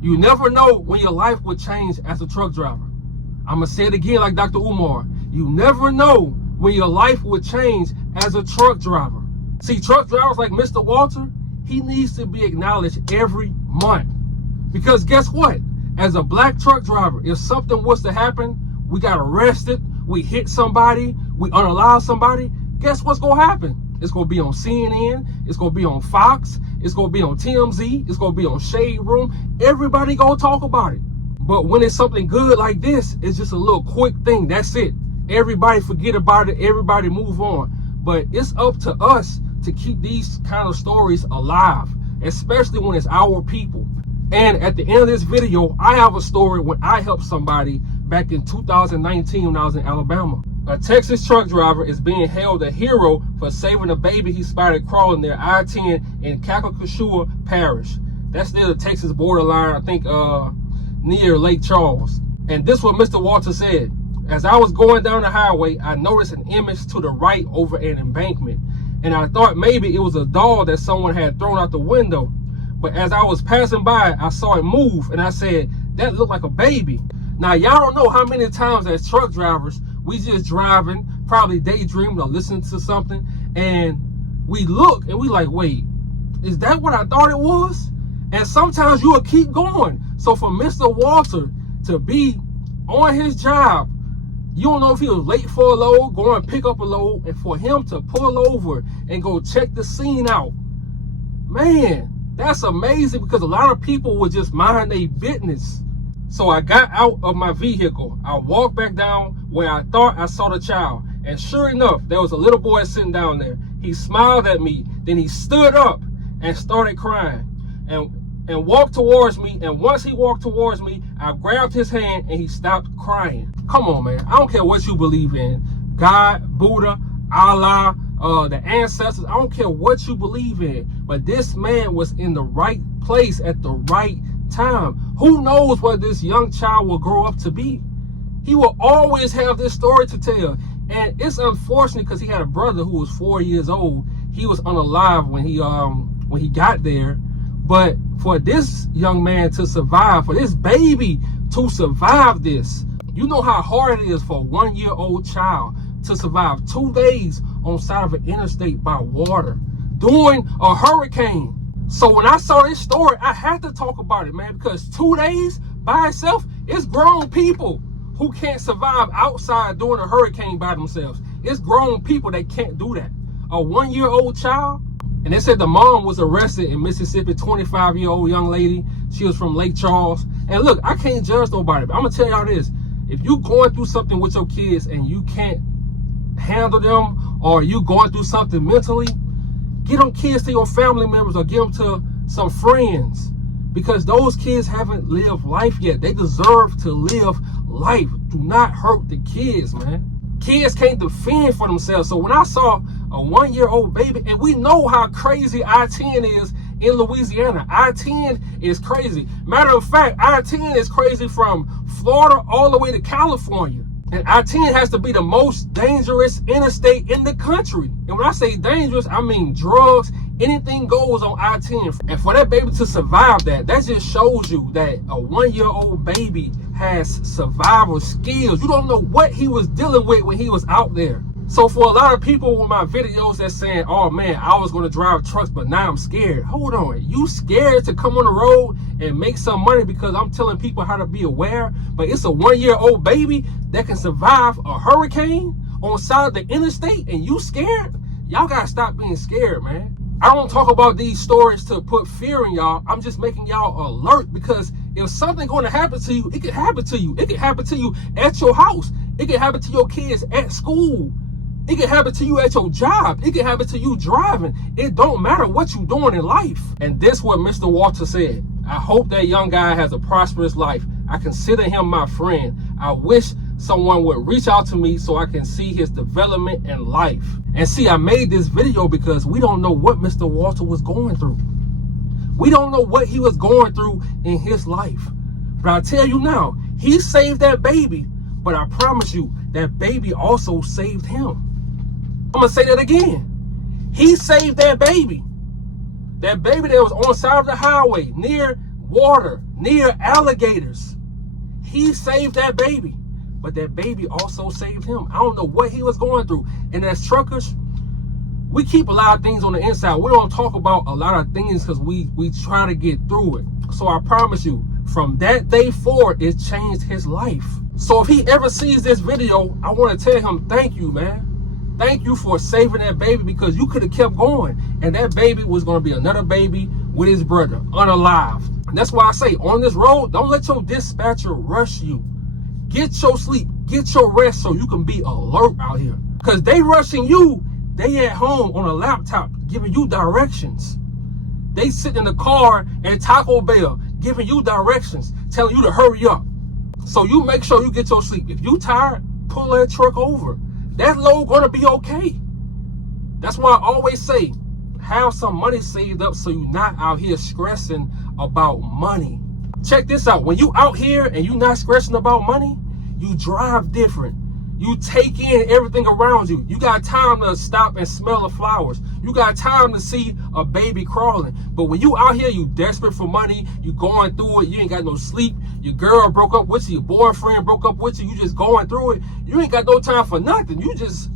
You never know when your life will change as a truck driver. I'm going to say it again like Dr. Umar. You never know when your life will change as a truck driver. See, truck drivers like Mr. Walter, he needs to be acknowledged every month. Because guess what? As a black truck driver, if something was to happen, we got arrested, we hit somebody, we unalive somebody, guess what's going to happen? It's going to be on CNN, it's going to be on Fox, it's going to be on TMZ, it's going to be on Shade Room. Everybody going to talk about it. But when it's something good like this, it's just a little quick thing. That's it. Everybody forget about it. Everybody move on. But it's up to us to keep these kind of stories alive, especially when it's our people. And at the end of this video, I have a story when I helped somebody back in 2019 when I was in Alabama. A Texas truck driver is being hailed a hero for saving a baby he spotted crawling near I-10 in Calcasieu Parish. That's near the Texas borderline, I think near Lake Charles. And this is what Mr. Walter said. As I was going down the highway, I noticed an image to the right over an embankment. And I thought maybe it was a doll that someone had thrown out the window. But as I was passing by, I saw it move, and I said, that looked like a baby. Now, y'all don't know how many times as truck drivers, we just driving, probably daydreaming or listening to something, and we look and we like, wait, is that what I thought it was? And sometimes you will keep going. So for Mr. Walter to be on his job, you don't know if he was late for a load, going to pick up a load, and for him to pull over and go check the scene out, man, that's amazing, because a lot of people would just mind their business. So I got out of my vehicle. I walked back down where I thought I saw the child. And sure enough, there was a little boy sitting down there. He smiled at me. Then he stood up and started crying and walked towards me. And once he walked towards me, I grabbed his hand and he stopped crying. Come on, man. I don't care what you believe in. God, Buddha, Allah, the ancestors. I don't care what you believe in. But this man was in the right place at the right time. Who knows what this young child will grow up to be? He will always have this story to tell. And it's unfortunate because he had a brother who was 4 years old. He was unalive when he got there. But for this young man to survive, for this baby to survive this, you know how hard it is for a 1-year-old child to survive 2 days on side of an interstate by water during a hurricane. So when I saw this story, I had to talk about it, man, because 2 days by itself, it's grown people who can't survive outside during a hurricane by themselves. It's grown people that can't do that. A 1-year-old child, and they said the mom was arrested in Mississippi, 25-year-old young lady. She was from Lake Charles. And look, I can't judge nobody, but I'm gonna tell y'all this. If you going through something with your kids and you can't handle them, or you going through something mentally, get them kids to your family members or give them to some friends, because those kids haven't lived life yet. They deserve to live life. Do not hurt the kids, man. Kids can't defend for themselves. So when I saw a 1-year-old baby, and we know how crazy I-10 is in Louisiana. I-10 is crazy. Matter of fact, I-10 is crazy from Florida all the way to California. And I-10 has to be the most dangerous interstate in the country. And when I say dangerous, I mean drugs, anything goes on I-10. And for that baby to survive that just shows you that a 1-year-old baby has survival skills. You don't know what he was dealing with when he was out there. So for a lot of people with my videos that's saying, oh man, I was going to drive trucks, but now I'm scared. Hold on. You scared to come on the road and make some money because I'm telling people how to be aware? But it's a 1-year-old baby that can survive a hurricane on side of the interstate and you scared? Y'all got to stop being scared, man. I don't talk about these stories to put fear in y'all. I'm just making y'all alert, because if something going to happen to you, it could happen to you. It could happen to you at your house. It could happen to your kids at school. It can happen to you at your job. It can happen to you driving. It don't matter what you're doing in life. And this is what Mr. Walter said. I hope that young guy has a prosperous life. I consider him my friend. I wish someone would reach out to me so I can see his development in life. And see, I made this video because we don't know what Mr. Walter was going through. We don't know what he was going through in his life. But I tell you now, he saved that baby. But I promise you, that baby also saved him. I'm going to say that again. He saved that baby. That baby that was on the side of the highway near water, near alligators. He saved that baby, but that baby also saved him. I don't know what he was going through. And as truckers, we keep a lot of things on the inside. We don't talk about a lot of things because we try to get through it. So I promise you, from that day forward, it changed his life. So if he ever sees this video, I want to tell him, thank you, man. Thank you for saving that baby, because you could have kept going. And that baby was going to be another baby with his brother, unalived. And that's why I say, on this road, don't let your dispatcher rush you. Get your sleep, get your rest so you can be alert out here. Because they rushing you, they at home on a laptop giving you directions. They sit in the car at Taco Bell giving you directions, telling you to hurry up. So you make sure you get your sleep. If you tired, pull that truck over. That load gonna be okay. That's why I always say, have some money saved up so you're not out here stressing about money. Check this out. When you out here and you not stressing about money, you drive different. You take in everything around you. You got time to stop and smell the flowers. You got time to see a baby crawling. But when you out here, you desperate for money. You going through it. You ain't got no sleep. Your girl broke up with you. Your boyfriend broke up with you. You just going through it. You ain't got no time for nothing. You just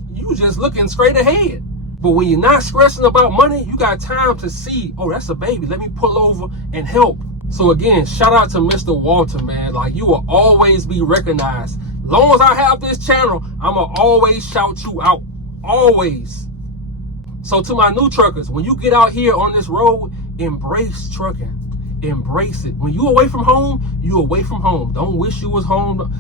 looking straight ahead. But when you're not stressing about money, you got time to see, oh, that's a baby. Let me pull over and help. So again, shout out to Mr. Walter, man. Like, you will always be recognized. Long as I have this channel, I'ma always shout you out. Always. So to my new truckers, when you get out here on this road, embrace trucking. Embrace it. When you away from home, you away from home. Don't wish you was home.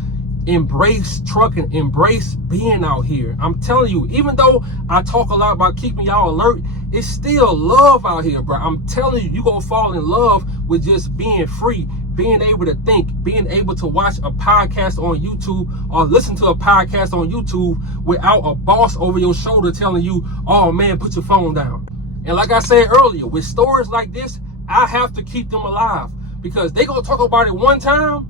Embrace trucking. Embrace being out here. I'm telling you, even though I talk a lot about keeping y'all alert, it's still love out here, bro. I'm telling you, you gonna fall in love with just being free, being able to think, being able to watch a podcast on YouTube or listen to a podcast on YouTube without a boss over your shoulder telling you, oh man, put your phone down. And like I said earlier, with stories like this, I have to keep them alive, because they gonna talk about it one time,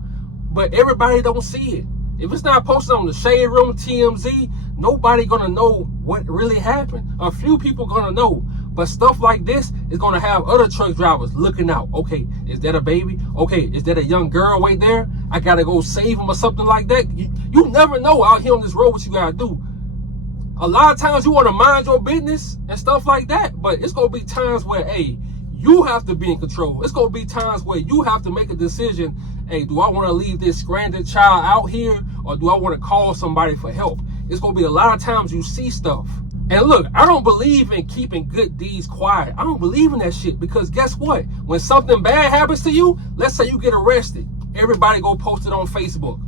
but everybody don't see it. If it's not posted on the Shade Room, TMZ, nobody gonna know what really happened. A few people gonna know. But stuff like this is gonna have other truck drivers looking out. Okay, is that a baby? Okay, is that a young girl right there? I gotta go save him or something like that. You never know out here on this road what you gotta do. A lot of times you wanna mind your business and stuff like that, but it's gonna be times where, hey, you have to be in control. It's gonna be times where you have to make a decision. Hey, do I wanna leave this stranded child out here, or do I wanna call somebody for help? It's gonna be a lot of times you see stuff. And look, I don't believe in keeping good deeds quiet. I don't believe in that shit, because guess what? When something bad happens to you, let's say you get arrested, everybody go post it on Facebook.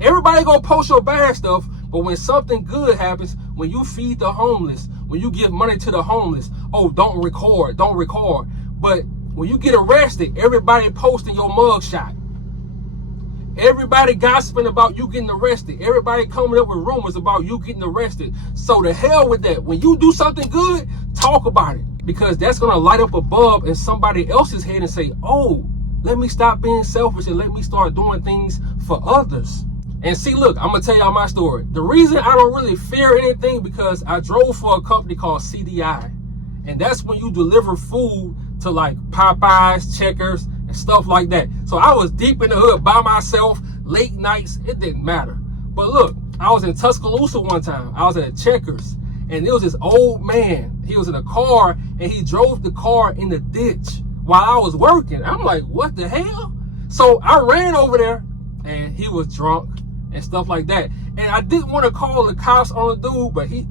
Everybody go post your bad stuff, but when something good happens, when you feed the homeless, when you give money to the homeless, oh, don't record. But when you get arrested, everybody posting your mugshot. Everybody gossiping about you getting arrested. Everybody coming up with rumors about you getting arrested. So the hell with that. When you do something good, talk about it, because that's going to light up a bulb in somebody else's head and say, oh, let me stop being selfish and let me start doing things for others. And see, look, I'm going to tell y'all my story. The reason I don't really fear anything, because I drove for a company called CDI. And that's when you deliver food to like Popeyes, Checkers, and stuff like that. So I was deep in the hood by myself, late nights, it didn't matter. But look, I was in Tuscaloosa one time. I was at Checkers, and there was this old man. He was in a car, and he drove the car in the ditch while I was working. I'm like, what the hell? So I ran over there, and he was drunk and stuff like that. And I didn't want to call the cops on the dude, but he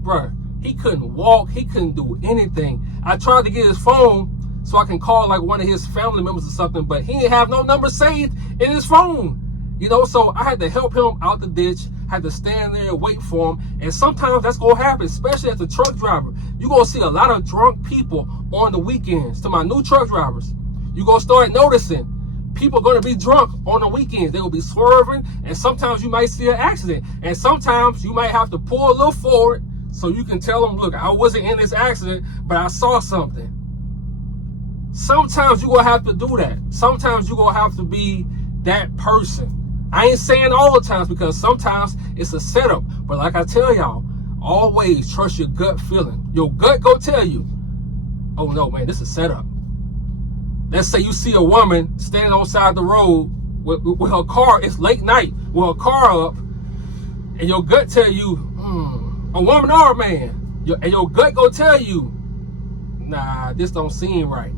couldn't walk. He couldn't do anything. I tried to get his phone so I can call like one of his family members or something, but he didn't have no number saved in his phone. You know, so I had to help him out the ditch, had to stand there and wait for him. And sometimes that's going to happen, especially as a truck driver. You're going to see a lot of drunk people on the weekends. To my new truck drivers, you're going to start noticing people are going to be drunk on the weekends. They will be swerving, and sometimes you might see an accident. And sometimes you might have to pull a little forward so you can tell them, look, I wasn't in this accident, but I saw something. Sometimes you're going to have to do that. Sometimes you're going to have to be that person. I ain't saying all the times, because sometimes it's a setup. But like I tell y'all, always trust your gut feeling. Your gut go tell you, oh no, man, this is a setup. Let's say you see a woman standing on the side of the road with her car, it's late night, with her car up, and your gut tell you, a woman or a man, and your gut go tell you, nah, this don't seem right.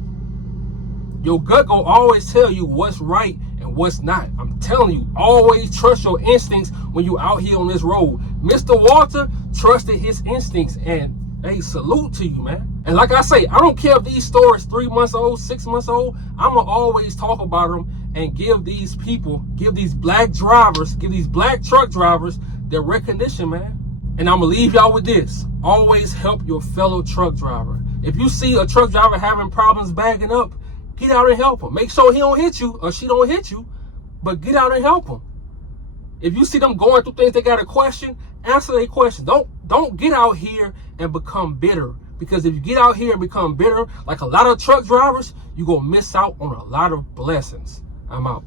Your gut go always tell you what's right and what's not. I'm telling you, always trust your instincts when you out here on this road. Mr. Walter trusted his instincts, and hey, salute to you, man. And like I say, I don't care if these stories 3 months old, 6 months old, I'ma always talk about them and give these people, give these black drivers, give these black truck drivers their recognition, man. And I'm gonna leave y'all with this. Always help your fellow truck driver. If you see a truck driver having problems bagging up, get out and help him. Make sure he don't hit you or she don't hit you, but get out and help him. If you see them going through things they got a question, answer their question. Don't get out here and become bitter. Because if you get out here and become bitter, like a lot of truck drivers, you're going to miss out on a lot of blessings. I'm out.